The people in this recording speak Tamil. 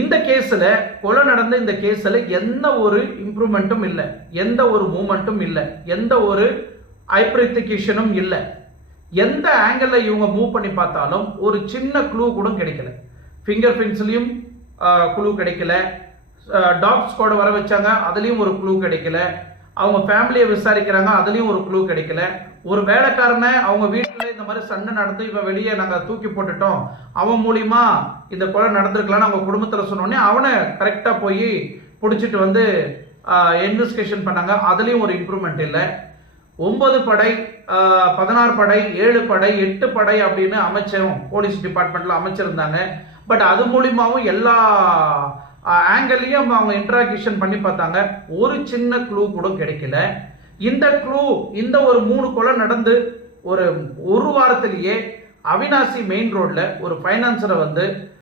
இந்த கேஸில் கொலை நடந்த இந்த கேஸில் எந்த ஒரு இம்ப்ரூவ்மெண்ட்டும் இல்லை, எந்த ஒரு மூமெண்ட்டும் இல்லை, எந்த ஒரு ஐப்ரித்திகேஷனும் இல்லை. எந்த ஆங்கிளில் இவங்க மூவ் பண்ணி பார்த்தாலும் ஒரு சின்ன க்ளூ கூட கிடைக்கல. ஃபிங்கர் பிரிண்ட்ஸ்லையும் க்ளூ கிடைக்கல. டாக் ஸ்குவாட் வர வச்சாங்க, அதுலேயும் ஒரு க்ளூ கிடைக்கல. அவங்க ஃபேமிலியை விசாரிக்கிறாங்க, அதுலேயும் ஒரு க்ளூ கிடைக்கல. ஒரு வேலைக்காரனை அவங்க வீட்டில் இந்த மாதிரி சண்டை நடந்து இவன் வெளியே நாங்கள் தூக்கி போட்டுட்டோம், அவன் மூலியமா இந்த கொலை நடந்திருக்கலாம்னு அவங்க குடும்பத்தில் சொன்னோடனே அவனை கரெக்டாக போய் பிடிச்சிட்டு வந்து இன்வெஸ்டிகேஷன் பண்ணாங்க, அதுலேயும் ஒரு இம்ப்ரூவ்மெண்ட் இல்லை. 9 படை 16 படை 7 படை 8 படை அப்படின்னு அமைச்சரும் போலீஸ் டிபார்ட்மெண்ட்டில் அமைச்சிருந்தாங்க. பட் அது மூலியமாகவும் எல்லா ஆங்கிள்லையும் அவங்க இன்ட்ராகேஷன் பண்ணி பார்த்தாங்க, ஒரு சின்ன க்ளூ கூட கிடைக்கல. இந்த க்ளூ இந்த ஒரு 3 கொலை நடந்து ஒரு வாரத்திலேயே அவினாசி மெயின் ரோட்ல ஒரு ஃபைனான்சரை வந்து